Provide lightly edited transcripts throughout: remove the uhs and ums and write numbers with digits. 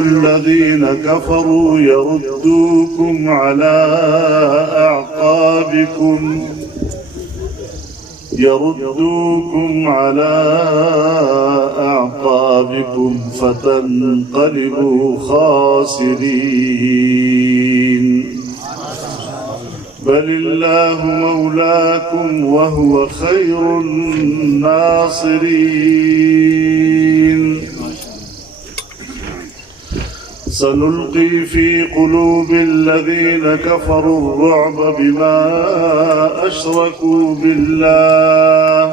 الذين كفروا يردوكم على أعقابكم فتنقلبوا خاسرين بل الله مولاكم وهو خير الناصرين سنلقي في قلوب الذين كفروا الرعب بما أشركوا بالله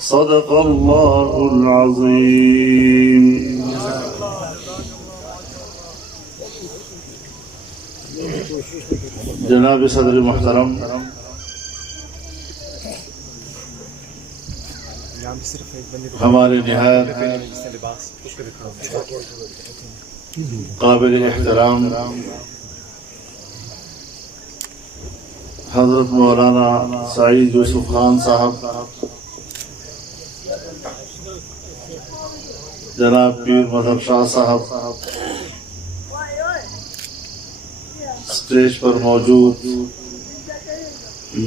صدق الله العظيم. جناب صدر محترم، ہمارے نہایت قابل احترام حضرت مولانا سعید یوسف خان صاحب، جناب پیر مظہر شاہ صاحب، اسٹیج پر موجود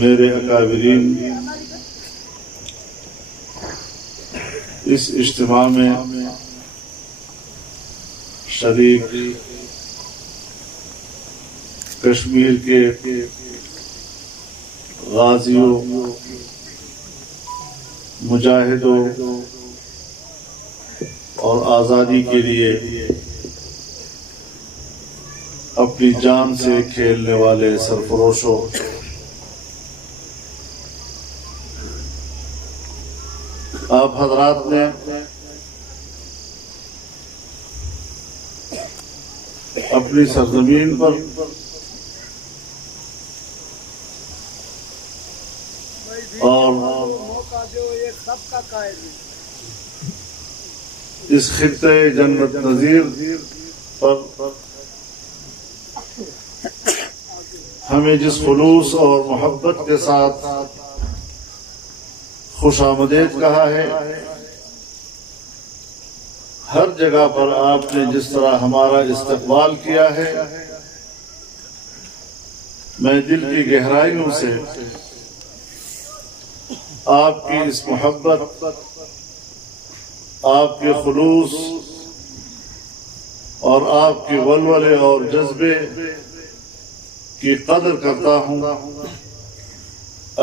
میرے اکابرین، اس اجتماع میں شریک کشمیر کے غازیوں، مجاہدوں اور آزادی کے لیے اپنی جان سے کھیلنے والے سرفروشوں، آپ حضرات نے اپنی سرزمین پر اور اس خطے جنت نظیر پر ہمیں جس خلوص اور محبت کے ساتھ خوش آمدید کہا ہے، ہر جگہ پر آپ نے جس طرح ہمارا استقبال کیا ہے، میں دل کی گہرائیوں سے آپ کی اس محبت، آپ کے خلوص اور آپ کے ولولے اور جذبے کی قدر کرتا ہوں۔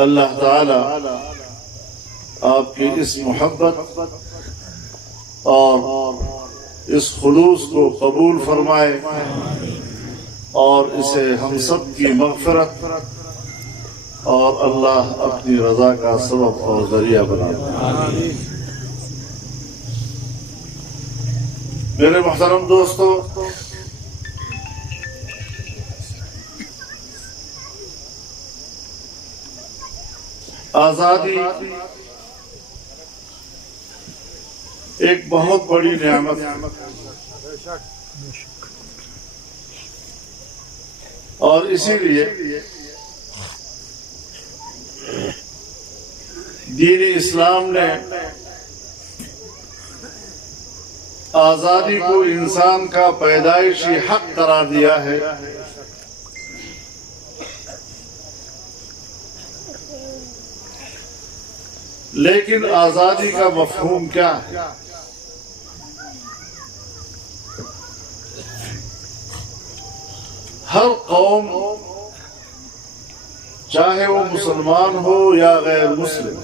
اللہ تعالی آپ کی اس محبت اور اس خلوص کو قبول فرمائے اور اسے ہم سب کی مغفرت اور اللہ اپنی رضا کا سبب اور ذریعہ بنائے۔ میرے محترم دوستو، آزادی ایک بہت بڑی نعمت ہے اور اسی لیے دین اسلام نے آزادی کو انسان کا پیدائشی حق قرار دیا ہے۔ لیکن آزادی کا مفہوم کیا ہے؟ ہر قوم، چاہے وہ مسلمان ہو یا غیر مسلم،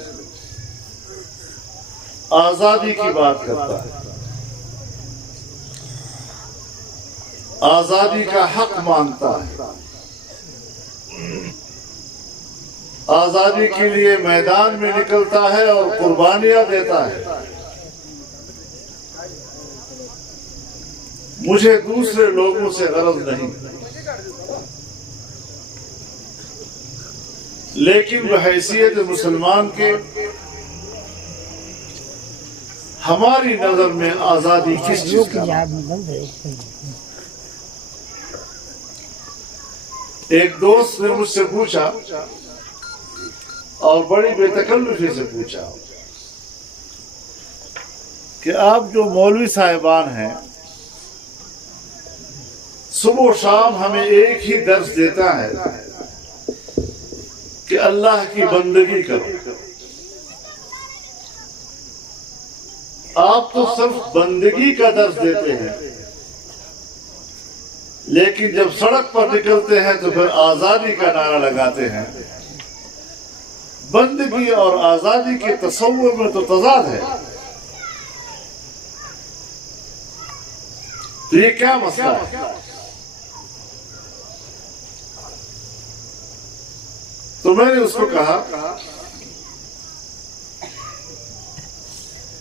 آزادی کی بات کرتا ہے، آزادی کا حق مانگتا ہے، آزادی کے لیے میدان میں نکلتا ہے اور قربانیاں دیتا ہے۔ مجھے دوسرے لوگوں سے غرض نہیں، لیکن بحیثیت مسلمان کے ہماری نظر میں آزادی کس چیز کا؟ ایک دوست نے مجھ سے پوچھا اور بڑی بے تکلفی سے پوچھا کہ آپ جو مولوی صاحبان ہیں صبح و شام ہمیں ایک ہی درس دیتا ہے کہ اللہ کی بندگی کرو. آپ تو صرف بندگی کا درس دیتے ہیں، لیکن جب سڑک پر نکلتے ہیں تو پھر آزادی کا نعرہ لگاتے ہیں. بندگی اور آزادی کے تصور میں تو تضاد ہے. تو یہ کیا مسئلہ ہے؟ تو میں نے اس کو کہا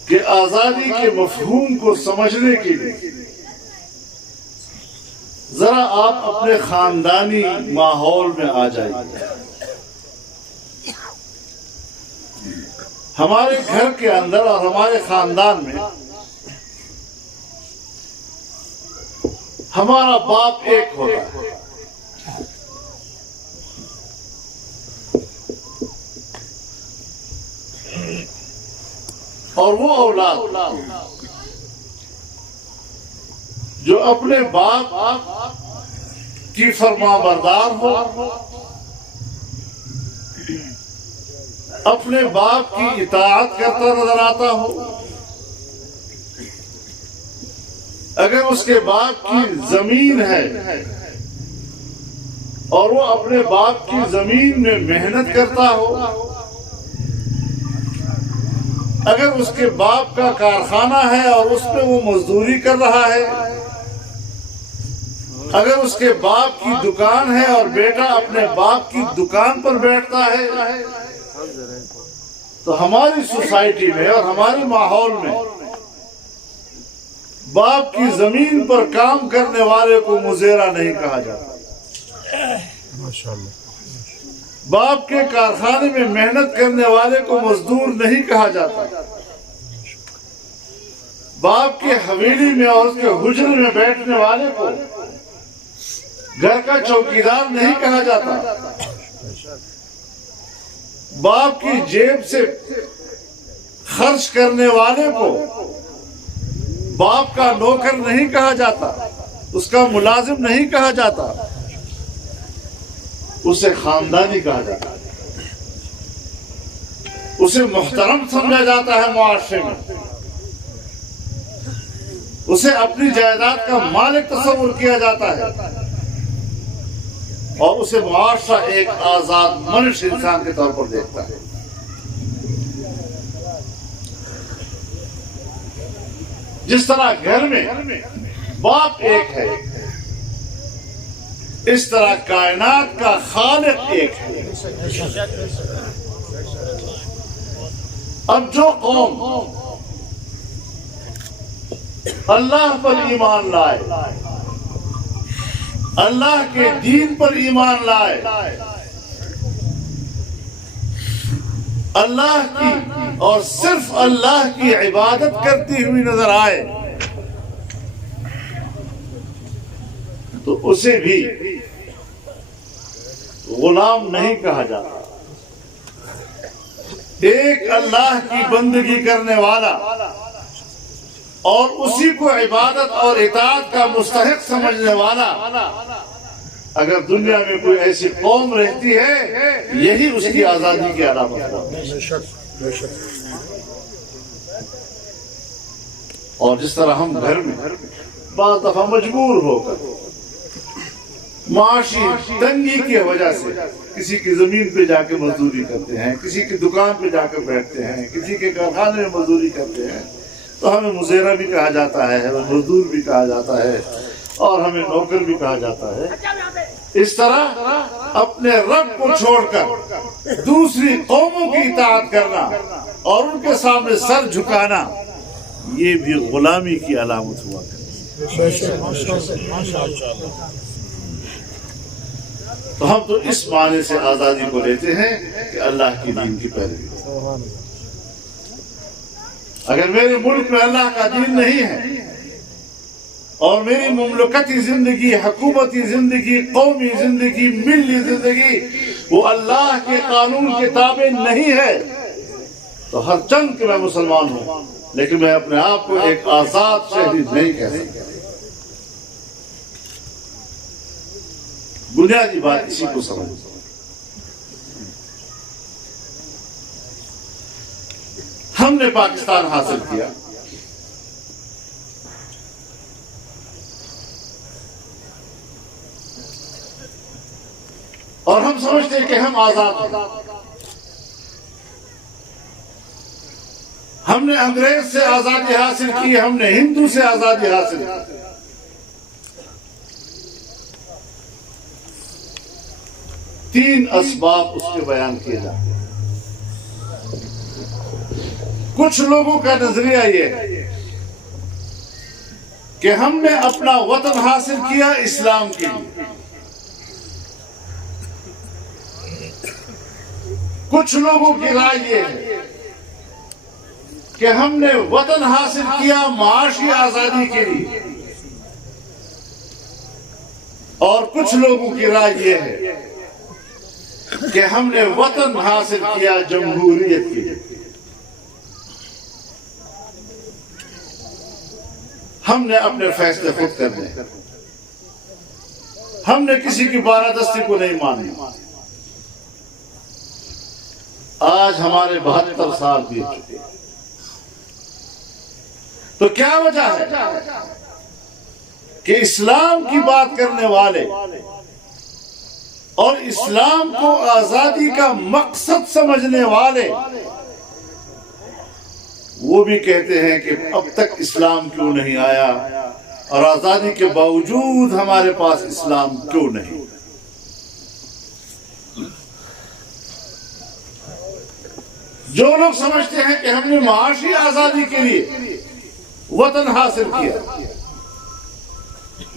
کہ آزادی کے مفہوم کو سمجھنے کے لیے ذرا آپ اپنے خاندانی ماحول میں آ جائیے. ہمارے گھر کے اندر اور ہمارے خاندان میں ہمارا باپ ایک ہوتا ہے، اور وہ اولاد جو اپنے باپ کی فرما بردار ہو، اپنے باپ کی اطاعت کرتا نظر آتا ہو، اگر اس کے باپ کی زمین ہے اور وہ اپنے باپ کی زمین میں محنت کرتا ہو، اگر اس کے باپ کا کارخانہ ہے اور اس پہ وہ مزدوری کر رہا ہے، اگر اس کے باپ کی دکان ہے اور بیٹا اپنے باپ کی دکان پر بیٹھتا ہے، تو ہماری سوسائٹی میں اور ہمارے ماحول میں باپ کی زمین پر کام کرنے والے کو مزیرا نہیں کہا جاتا. باپ کے کارخانے میں محنت کرنے والے کو مزدور نہیں کہا جاتا. باپ کے حویلی میں اور اس کے حجرے میں بیٹھنے والے کو گھر کا چوکیدار نہیں کہا جاتا. باپ کی جیب سے خرچ کرنے والے کو باپ کا نوکر نہیں کہا جاتا، اس کا ملازم نہیں کہا جاتا، اسے خاندانی کہا جاتا ہے، اسے محترم سمجھا جاتا ہے معاشرے میں، اسے اپنی جائیداد کا مالک تصور کیا جاتا ہے، اور اسے معاشرہ ایک آزاد منش انسان کے طور پر دیکھتا ہے. جس طرح گھر میں باپ ایک ہے، اس طرح کائنات کا خالق ایک ہے. اب جو قوم اللہ پر ایمان لائے، اللہ کے دین پر ایمان لائے، اللہ کی اور صرف اللہ کی عبادت کرتی ہوئی نظر آئے، تو اسے بھی غلام نہیں کہا جاتا. ایک اللہ کی بندگی کرنے والا اور اسی کو عبادت اور اطاعت کا مستحق سمجھنے والا اگر دنیا میں کوئی ایسی قوم رہتی ہے، یہی اس کی آزادی کی علامت ہے. اور جس طرح ہم گھر میں بعض دفعہ مجبور ہو کر معاشی تنگی کی وجہ سے کسی کی زمین پہ جا کے مزدوری کرتے ہیں، کسی کی دکان پہ جا کر بیٹھتے ہیں، کسی کے کارخانے میں مزدوری کرتے ہیں، تو ہمیں مزیرہ بھی کہا جاتا ہے، ہمیں مزدور بھی کہا جاتا ہے، اور ہمیں نوکر بھی کہا جاتا ہے. اس طرح اپنے رب کو چھوڑ کر دوسری قوموں کی اطاعت کرنا اور ان کے سامنے سر جھکانا، یہ بھی غلامی کی علامت ہوا کرتی. تو ہم تو اس معنی سے آزادی کو لیتے ہیں کہ اللہ کی دین کی پیروی. اگر میرے ملک میں اللہ کا دین نہیں ہے اور میری مملکتی زندگی، حکومتی زندگی، قومی زندگی، ملی زندگی وہ اللہ کے قانون کے تابع نہیں ہے، تو ہر چند کہ میں مسلمان ہوں لیکن میں اپنے آپ کو ایک آزاد شہری نہیں کہہ سکتا. بنیادی بات اسی کو سمجھ. ہم نے پاکستان حاصل کیا، اور ہم سمجھتے ہیں کہ ہم آزاد ہیں. ہم نے انگریز سے آزادی حاصل کی، ہم نے ہندو سے آزادی حاصل کی. تین اسباب اس کے بیان کیے جاتے ہیں. کچھ لوگوں کا نظریہ یہ ہے کہ ہم نے اپنا وطن حاصل کیا اسلام کے لیے. کچھ لوگوں کی رائے یہ ہے کہ ہم نے وطن حاصل کیا معاشی آزادی کے لیے، اور کچھ لوگوں کی رائے یہ ہے کہ ہم نے وطن حاصل کیا جمہوریت کے لیے. ہم نے اپنے فیصلے خود کرنے، ہم نے کسی کی بالادستی کو نہیں مانی. آج ہمارے 72 سال بیت چکے. تو کیا وجہ ہے کہ اسلام کی بات کرنے والے اور اسلام کو آزادی کا مقصد سمجھنے والے وہ بھی کہتے ہیں کہ اب تک اسلام کیوں نہیں آیا، اور آزادی کے باوجود ہمارے پاس اسلام کیوں نہیں؟ جو لوگ سمجھتے ہیں کہ ہم نے معاشی آزادی کے لیے وطن حاصل کیا،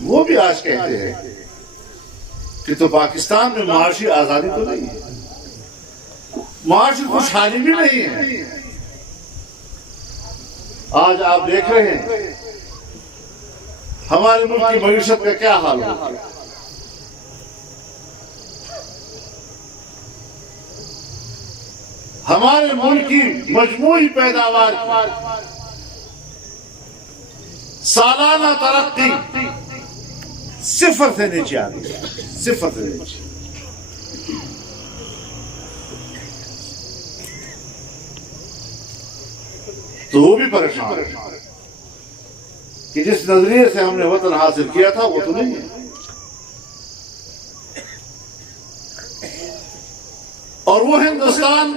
وہ بھی آج کہتے ہیں کہ تو پاکستان میں معاشی آزادی تو نہیں ہے، معاشی خوشحالی بھی نہیں ہے. آج آپ دیکھ رہے ہیں ہمارے ملک کی معیشت کا کیا حال ہے. ہمارے ملک کی مجموعی پیداوار سالانہ ترقی صفر سے نیچے آ گئی، صفر سے نیچے. تو وہ بھی پریشان ہے کہ جس نظریے سے ہم نے وطن حاصل کیا تھا وہ تو نہیں ہے. اور وہ ہندوستان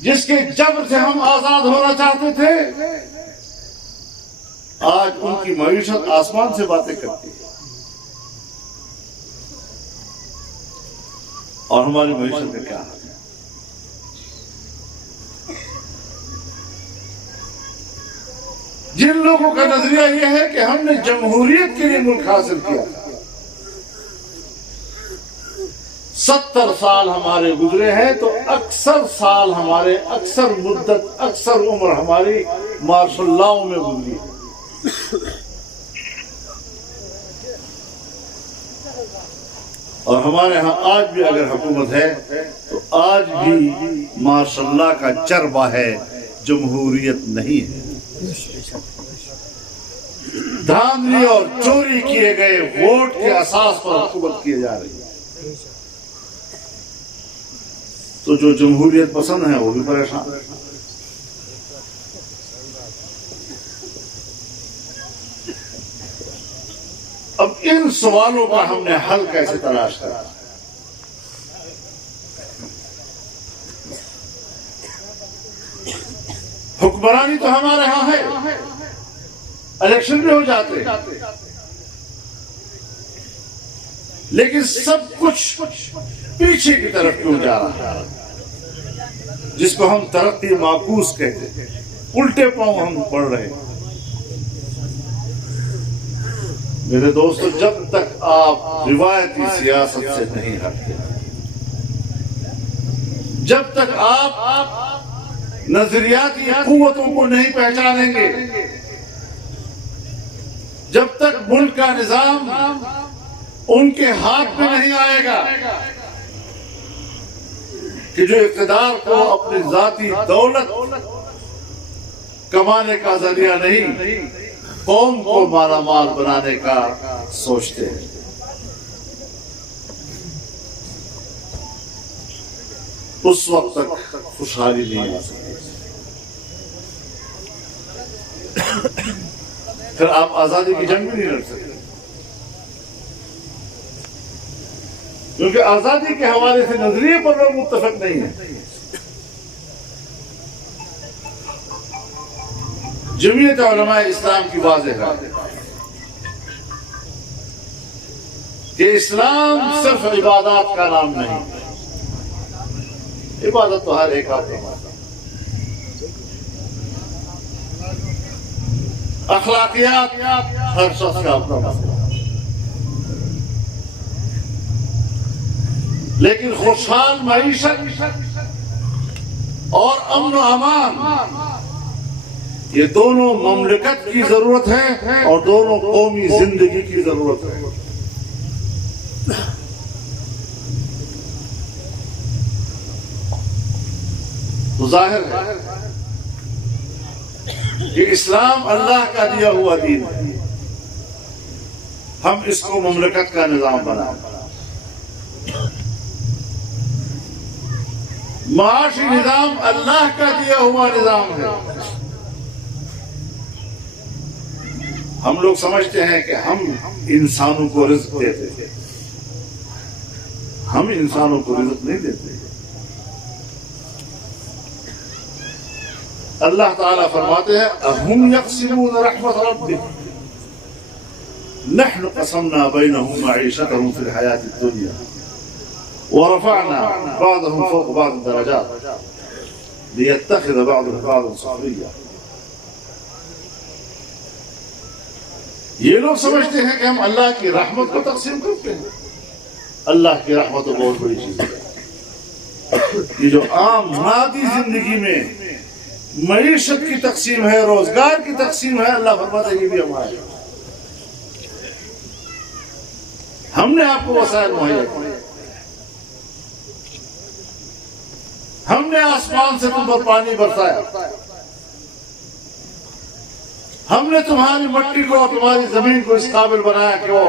جس کے جبر سے ہم آزاد ہونا چاہتے تھے، آج ان کی معیشت آسمان سے باتیں کرتی ہے، اور ہماری معیشت کا کیا حال ہے. جن لوگوں کا نظریہ یہ ہے کہ ہم نے جمہوریت کے لیے ملک حاصل کیا، 70 سال ہمارے گزرے ہیں، تو اکثر سال ہمارے، اکثر مدت، اکثر عمر ہماری مارشل لاؤ میں گزری ہے. اور ہمارے ہاں آج بھی اگر حکومت ہے تو آج بھی ماشاء اللہ کا چربہ ہے، جمہوریت نہیں ہے. دھاندلی اور چوری کیے گئے ووٹ کے اساس پر حکومت کیے جا رہی ہے. تو جو جمہوریت پسند ہے وہ بھی پریشان ہے. اب ان سوالوں کا ہم نے حل کیسے تلاش کرا؟ حکمرانی تو ہمارے ہاں ہے، الیکشن بھی ہو جاتے، لیکن سب کچھ پیچھے کی طرف کیوں جا رہا ہے، جس کو ہم ترقی معکوس کہتے ہیں. الٹے پاؤں ہم پڑھ رہے ہیں. میرے دوستو، جب تک آپ روایتی سیاست سے نہیں ہٹتے، جب تک آپ نظریاتی قوتوں کو نہیں پہچانیں گے، جب تک ملک کا نظام ان کے ہاتھ میں نہیں آئے گا کہ جو اقتدار کو اپنی ذاتی دولت کمانے کا ذریعہ نہیں، قوم کو مالا مال بنانے کا سوچتے ہیں. اس وقت تک خوشحالی نہیں آ سکتی. پھر آپ آزادی کی جنگ بھی نہیں لڑ سکتے، کیونکہ آزادی کے حوالے سے نظریے پر لوگ متفق نہیں ہیں. جمعیت علماء اسلام کی واضح ہے کہ اسلام صرف عبادات کا نام نہیں. عبادت تو ہر ایک آپ کا، اخلاقیات ہر شخص کا اپنا مسئلہ، لیکن خوشحال معیشت اور امن و امان یہ دونوں مملکت کی ضرورت ہے اور دونوں قومی زندگی کی ضرورت ہے. تو ظاہر ہے کہ اسلام اللہ کا دیا ہوا دین ہے، ہم اس کو مملکت کا نظام بنائیں. معاشی نظام اللہ کا دیا ہوا نظام ہے. ہم لوگ سمجھتے ہیں کہ ہم انسانوں کو رزق دیتے ہیں، ہم انسانوں کو رزق نہیں دیتے. اللہ تعالیٰ فرماتے ہیں اَهُمْ يَقْسِمُونَ رَحْمَةَ رَبِّهِمْ نَحْنُ قَسَمْنَا بَيْنَهُمْ مَعِيشَتَهُمْ فِي الْحَيَاةِ الدُّنْيَا وَرَفَعْنَا بَعْضَهُمْ فَوْقَ بَعْضٍ دَرَجَاتٍ لِيَتَّخِذَ بَعْضُهُم بَعْضًا سُخْرِيًّا. یہ لوگ سمجھتے ہیں کہ ہم اللہ کی رحمت کو تقسیم کرتے ہیں. اللہ کی رحمت تو بہت بڑی چیز ہے. یہ جو عام مادی زندگی میں معیشت کی تقسیم ہے، روزگار کی تقسیم ہے، اللہ فرماتا ہے یہ بھی ہمارا ہے. ہم نے آپ کو وسائل مہیا کیے، ہم نے آسمان سے تم پر پانی برسایا، ہم نے تمہاری مٹی کو اور تمہاری زمین کو اس قابل بنایا کہ وہ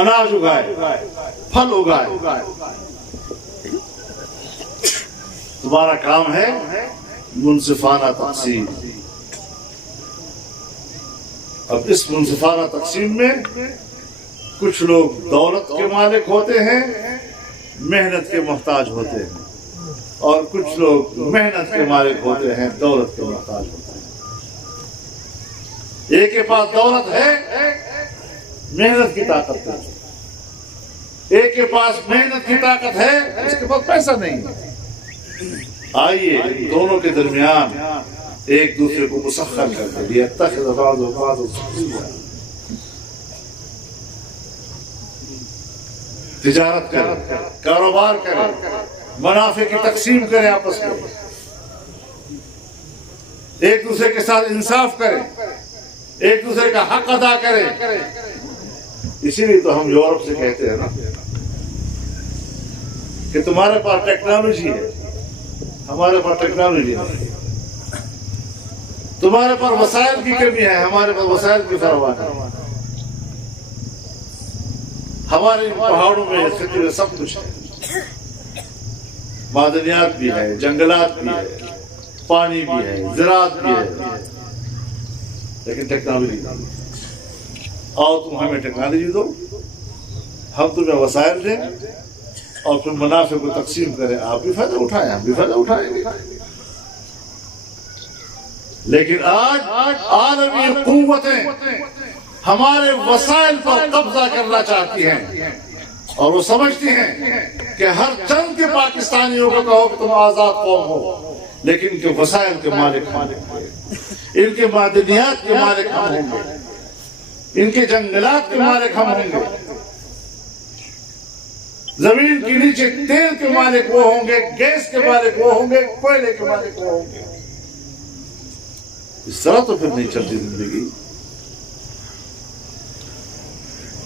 اناج اگائے، پھل اگائے. تمہارا کام ہے منصفانہ تقسیم. اب اس منصفانہ تقسیم میں کچھ لوگ دولت کے مالک ہوتے ہیں، محنت کے محتاج ہوتے ہیں، اور کچھ لوگ محنت کے مالک ہوتے ہیں، دولت کے محتاج ہوتے ہیں. ایک کے پاس دولت ہے، محنت کی طاقت ہے، ایک کے پاس محنت کی طاقت ہے، اس کے پاس پیسہ نہیں ہے. آئیے دونوں کے درمیان ایک دوسرے کو مسخر کر دیا، لِيَتَّخِذَ بَعْضُهُم بَعْضًا سُخْرِيًّا. تجارت کریں، کاروبار کریں، منافع کی تقسیم کریں، آپس میں ایک دوسرے کے ساتھ انصاف کریں، ایک دوسرے کا حق ادا کریں. اسی لیے تو ہم یورپ سے کہتے ہیں نا کہ تمہارے پاس ٹیکنالوجی ہے، ہمارے پاس ٹیکنالوجی ہے. تمہارے پاس وسائل کی کمی ہے، ہمارے پاس وسائل کی فراوانی ہے. ہمارے پہاڑوں میں خطے میں سب کچھ ہے، معدنیات بھی ہے، جنگلات بھی ہے، پانی بھی ہے، زراعت بھی ہے، لیکن ٹیکنالوجی نہیں. آؤ تم ہمیں ٹیکنالوجی دو، ہم تمہیں وسائل دیں، اور پھر منافع کو تقسیم کریں. آپ بھی فائدہ اٹھائیں، ہم بھی فائدہ اٹھائیں گے. لیکن آج عالمی قوتیں ہمارے وسائل پر قبضہ کرنا چاہتی ہیں، اور وہ سمجھتی ہیں کہ ہر چند کے پاکستانیوں کو کہو کہ تم آزاد قوم ہو، لیکن ان کے وسائل کے مالک ہم ہوں گے، ان کے معدنیات کے مالک ہم ہوں گے، ان کے جنگلات کے مالک ہم ہوں گے، زمین کے نیچے تیل کے مالک وہ ہوں گے، گیس کے مالک وہ ہوں گے، کوئلے کے مالک وہ ہوں گے. اس طرح تو پھر نہیں چلتی زندگی.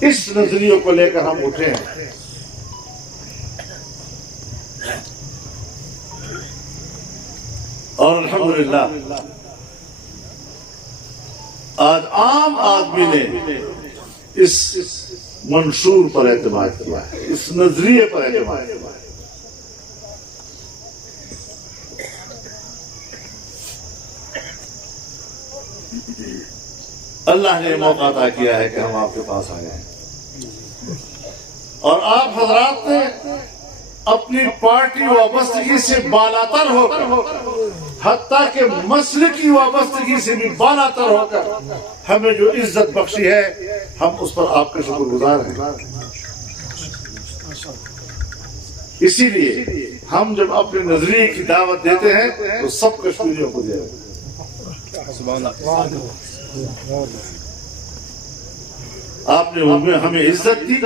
اس نظریے کو لے کر ہم اٹھے ہیں. اور الحمدللہ آج عام آدمی نے اس منشور پر اعتماد کیا ہے، اس نظریے پر اعتماد کیا ہے. اللہ نے موقع عطا کیا ہے کہ ہم آپ کے پاس آئے ہیں، اور آپ حضرات نے اپنی پارٹی وابستگی سے بالاتر ہو کر، حتیٰ کہ مسلکی وابستگی سے بھی بالاتر ہو کر ہمیں جو عزت بخشی ہے، ہم اس پر آپ کے شکر گزار ہیں۔ اسی لیے ہم جب اپنے نظریے کی دعوت دیتے ہیں تو سب کشمیریوں کو دے رہے ہیں۔ آپ نے ہمیں عزت دی،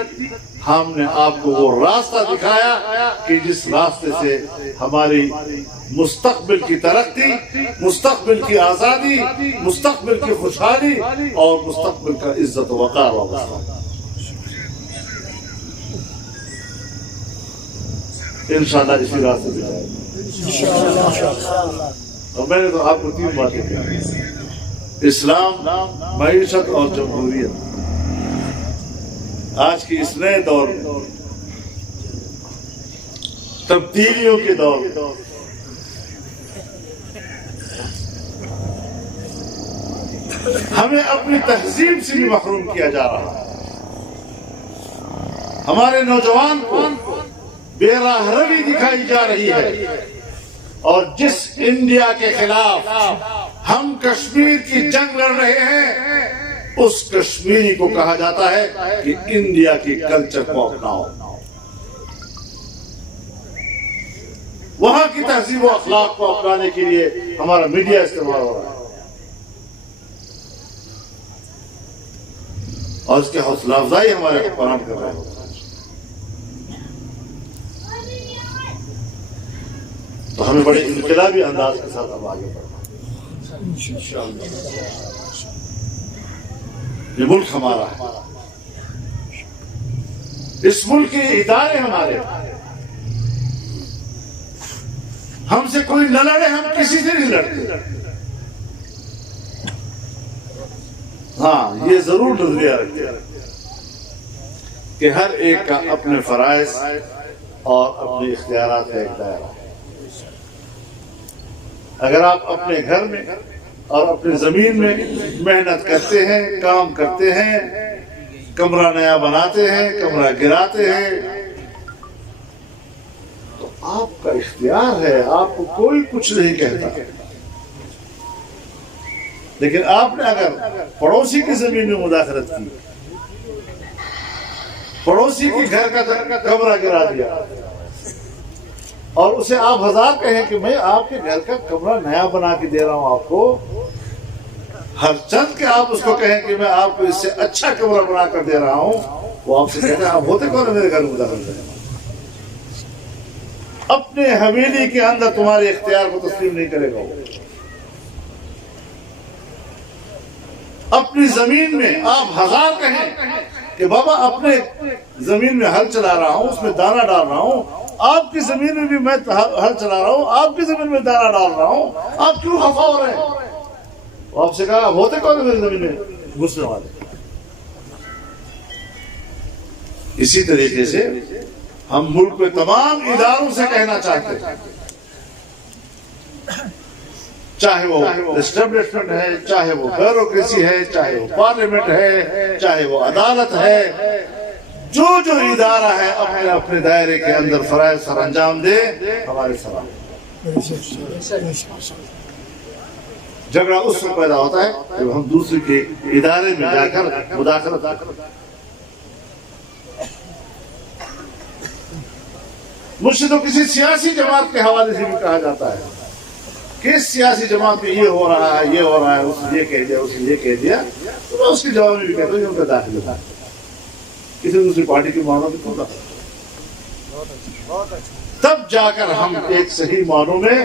ہم نے آپ کو وہ راستہ دکھایا کہ جس راستے سے ہماری مستقبل کی ترقی، مستقبل کی آزادی، مستقبل کی خوشحالی اور مستقبل کا عزت و وقار وابستہ۔ انشاءاللہ اسی راستے پہ جائیں گے۔ اور میں نے تو آپ کو 3 باتیں کہی: اسلام، معیشت اور جمہوریت۔ آج کی اس نئے دور میں، تبدیلیوں کے دور میں، ہمیں اپنی تہذیب سے بھی محروم کیا جا رہا ہے۔ ہمارے نوجوان کو بے راہ روی دکھائی جا رہی ہے، اور جس انڈیا کے خلاف ہم کشمیر کی جنگ لڑ رہے ہیں، اس کشمیری کو کہا جاتا ہے کہ انڈیا کی کلچر کو اپناؤ، وہاں کی تہذیب و اخلاق کو اپنانے کے لیے ہمارا میڈیا استعمال ہو رہا ہے، اور اس کی حوصلہ افزائی ہمارے حکمران کر رہے ہیں۔ تو ہمیں بڑے انقلابی انداز کے ساتھ اب آگے بڑھنا ہے۔ یہ ملک ہمارا ہے، اس ملک کے ادارے ہمارے، ہم سے کوئی نہ لڑے، ہم کسی سے نہیں لڑتے۔ ہاں، یہ ضرور نظریہ رکھے کہ ہر ایک کا اپنے فرائض اور اپنے اختیارات کا ایک دائرہ ہے۔ اگر آپ اپنے گھر میں اور اپنے زمین میں محنت کرتے ہیں، کام کرتے ہیں، کمرہ نیا بناتے ہیں، کمرہ گراتے ہیں، تو آپ کا اختیار ہے، آپ کو کوئی کچھ نہیں کہتا۔ لیکن آپ نے اگر پڑوسی کی زمین میں مداخلت کی، پڑوسی کے گھر کا کمرہ گرا دیا، اور اسے آپ 1000 کہیں کہ میں آپ کے گھر کا کمرہ نیا بنا کے دے رہا ہوں آپ کو، ہر چند کے آپ اس کو کہیں کہ میں آپ کو اس سے اچھا کمرہ بنا کر دے رہا ہوں، وہ آپ سے کہتے ہیں آپ ہوتے کون میرے گھر میں داخل کریں؟ اپنے حویلی کے اندر تمہارے اختیار کو تسلیم نہیں کرے گا۔ اپنی زمین میں آپ 1000 کہیں کہ بابا اپنے زمین میں ہل چلا رہا ہوں، اس میں دانہ ڈال رہا ہوں، آپ کی زمین میں بھی میں ہل چلا رہا ہوں، آپ کی زمین میں دانہ ڈال رہا ہوں، آپ کیوں خفا ہو رہے ہیں؟ آپ سے کہا ہوتے کون میری زمین میں گھسنے والے؟ اسی طریقے سے ہم ملک میں تمام اداروں سے کہنا چاہتے ہیں، چاہے وہ اسٹیبلشمنٹ ہے، چاہے وہ بیوروکریسی ہے، چاہے وہ پارلیمنٹ ہے، چاہے وہ عدالت ہے، جو ادارہ ہے اپنے اپنے دائرے کے اندر فرائض سر انجام دے، ہمارے سلام۔ جھگڑا اس وقت پیدا ہوتا ہے جب ہم دوسرے کے ادارے میں جا کر مداخلت کرتے ہیں۔ مجھ تو کسی سیاسی جماعت کے حوالے سے بھی کہا جاتا ہے کہ اس سیاسی جماعت میں یہ ہو رہا ہے، یہ ہو رہا ہے، اس نے یہ کہہ دیا، اس نے یہ کہہ دیا، تو میں اس کے جواب میں بھی کہتا ہوں کہ ان کا داخل ہوتا ہے، کسی دوسری پارٹی کے معنوں میں کھوتا، تب جا کر ہم ایک صحیح معنوں میں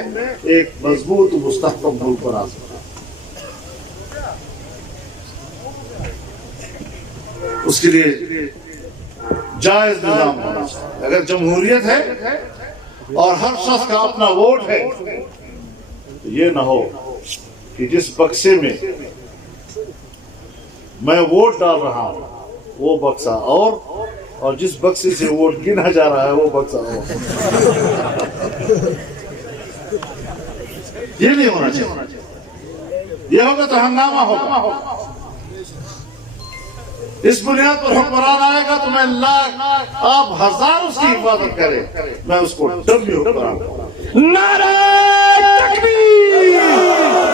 ایک مضبوط مستحکم ملک بنا سکتے ہیں۔ اس کے لیے جائز نظام ہونا چاہیے۔ اگر جمہوریت ہے اور ہر شخص کا اپنا ووٹ ہے، تو یہ نہ ہو کہ جس بکسے میں میں ووٹ ڈال رہا ہوں وہ بکسا اور جس بکسے سے ووٹ گنا جا رہا ہے وہ بکسا ہو۔ یہ نہیں ہونا چاہیے، یہ ہوگا تو ہنگامہ ہوگا. اس بنیاد پر حکمران آئے گا تو میں لاکھ آپ ہزار اس کی حفاظت کرے، میں اس کو ڈمی حکمران کروں. نعرہ تکبیر!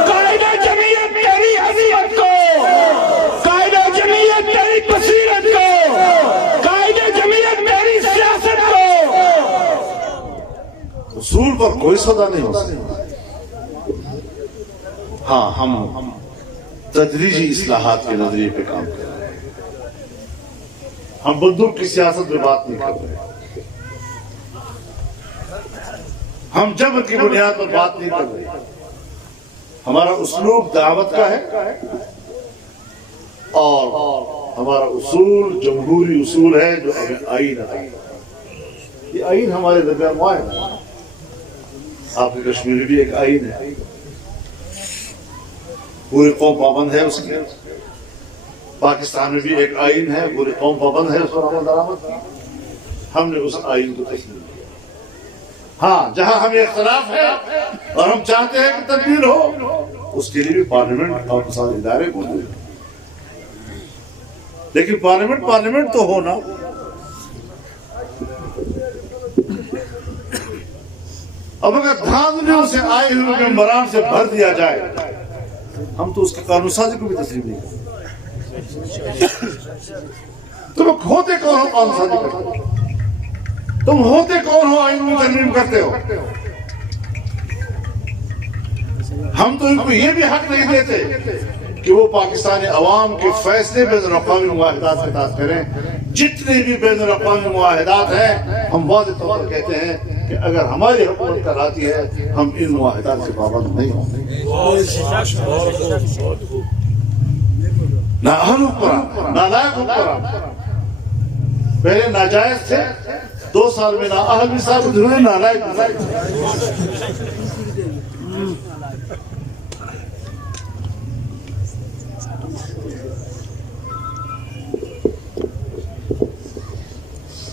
قائد جمعیت تیری عظمت کو، قائد جمعیت تیری بصیرت کو، قائد جمعیت تیری سیاست کو. اصول پر کوئی صدا نہیں ہو سکتا. ہاں ہم تدریجی اصلاحات کے نظریے پہ کام کریں. ہم بندوق کی سیاست میں بات نہیں کر رہے، ہم جبر کی بنیاد پر بات نہیں کر رہے. ہمارا اسلوب دعوت کا ہے اور ہمارا اصول جمہوری اصول ہے جو ہمیں آئین ہے. یہ آئین ہمارے درمیان معاہدہ ہے. آپ کی کشمیری بھی ایک آئین ہے، پوری قوم پابند ہے اس کی. پاکستان میں بھی ایک آئین ہے، پوری قوم پابند ہے اس پر عمل درآمد کی. ہم نے اس آئین کو تسلیم کیا. ہاں جہاں ہمیں اختلاف ہے اور ہم چاہتے ہیں کہ تبدیل ہو، اس کے لیے بھی پارلیمنٹ اور سارے ادارے کو دیں. لیکن پارلیمنٹ تو ہونا. اب اگر دھاندلیوں سے آئے ہوئے ممبران سے بھر دیا جائے، ہم تو اس کے قانون سازی کو بھی تسلیم نہیں کرتے. تم ہوتے کون ہو قانون سازی کرتے ہو؟ تم ہوتے کون ہو آئین میں ترمیم کرتے ہو؟ ہم تو ان کو یہ بھی حق نہیں دیتے کہ وہ پاکستانی عوام کے فیصلے بین الاقوامی معاہدات کے تحت کریں. جتنے بھی بین الاقوامی معاہدات ہیں ہم واضح طور پر کہتے ہیں کہ اگر ہماری حکومت کراتی ہے ہم ان معاہدات سے پابند نہیں ہوں گے. نہ اہل حکمران نہ لائق حکمران. پہلے ناجائز تھے، 2 سال میں نہ اہل بھی ثابت ہوئے نہ لائق بھی ثابت ہوئے.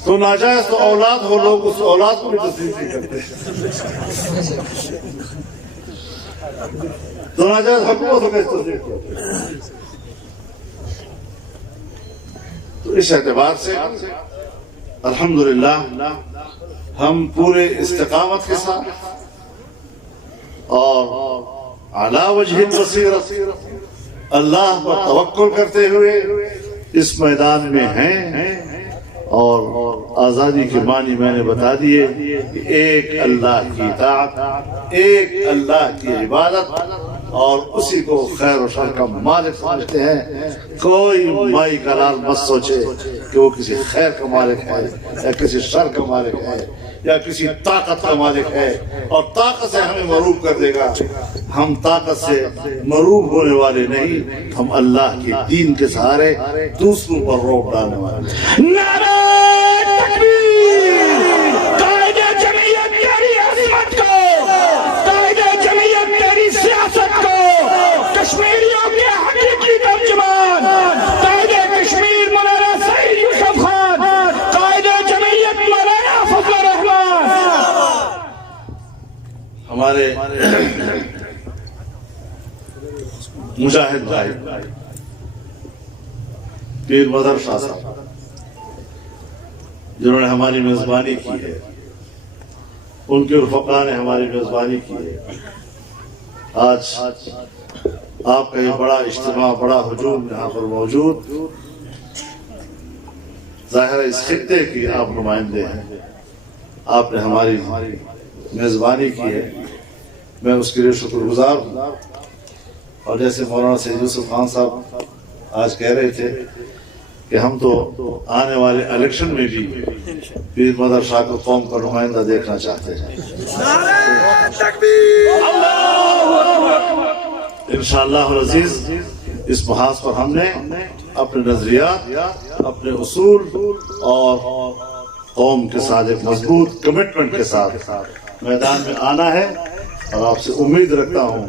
تو ناجائز تو اولاد ہو، لوگ اس اولاد کو بھی تسلیم نہیں کرتے. تو ناجائز حکومت ہو کیسے تسلیم کرتے؟ تو اس اعتبار سے الحمدللہ ہم پورے استقامت کے ساتھ اور علی وجہ البصیرۃ اللہ پر توکل کرتے ہوئے اس میدان میں ہیں. اور آزادی کے معنی میں نے بتا دیے کہ ایک اللہ کی اطاعت، ایک اللہ کی عبادت اور اسی کو خیر و شر کا مالک سمجھتے ہیں. کوئی مائی کا لال مت سوچے کہ وہ کسی خیر کا مالک ہے یا کسی شر کا مالک ہے یا کسی طاقت کا مالک ہے اور طاقت سے ہمیں مغلوب کر دے گا. ہم طاقت سے مغلوب ہونے والے نہیں، ہم اللہ کے دین کے سہارے دوسروں پر روک ڈالنے والے. نعرہ تکبیر! قائد جمعیت تیری عظمت کو، قائد جمعیت تیری سیاست کو، کشمیریوں کے حقیقی ترجمان قائد کشمیر مولانا سعید یوسف خان، قائد جمعیت مولانا فضل الرحمان. ہمارے مجاہد بھائی پیر مظہر شاہ صاحب جنہوں نے ہماری میزبانی کی ہے، ان کے رفقا نے ہماری میزبانی کی ہے. آج آپ کا یہ بڑا اجتماع، بڑا ہجوم یہاں پر موجود، ظاہر ہے اس خطے کی آپ نمائندے ہیں. آپ نے ہماری میزبانی کی ہے، میں اس کے لیے شکر گزار ہوں. اور جیسے مولانا سید یوسف خان صاحب آج کہہ رہے تھے کہ ہم تو آنے والے الیکشن میں بھی پیر مظہر شاہ کو قوم کا نمائندہ دیکھنا چاہتے ہیں. انشاءاللہ العزیز اس محاذ پر ہم نے اپنے نظریات، اپنے اصول اور قوم کے ساتھ ایک مضبوط کمٹمنٹ کے ساتھ میدان میں آنا ہے. اور آپ سے امید رکھتا ہوں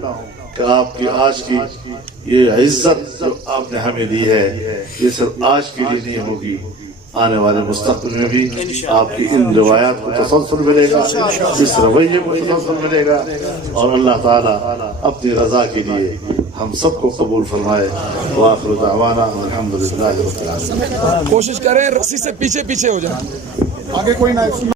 کہ آپ کی آج کی یہ عزت جو آپ نے ہمیں دی ہے یہ صرف آج کے لیے نہیں ہوگی، آنے والے مستقبل میں بھی آپ کی ان روایات کو تسلسل ملے گا، اس رویے کو تسلسل ملے گا. اور اللہ تعالیٰ اپنی رضا کے لیے ہم سب کو قبول فرمائے. وآخر دعوانا الحمدللہ رب العالمین. کوشش کریں رسی سے پیچھے پیچھے ہو جائیں. آگے کوئی نہ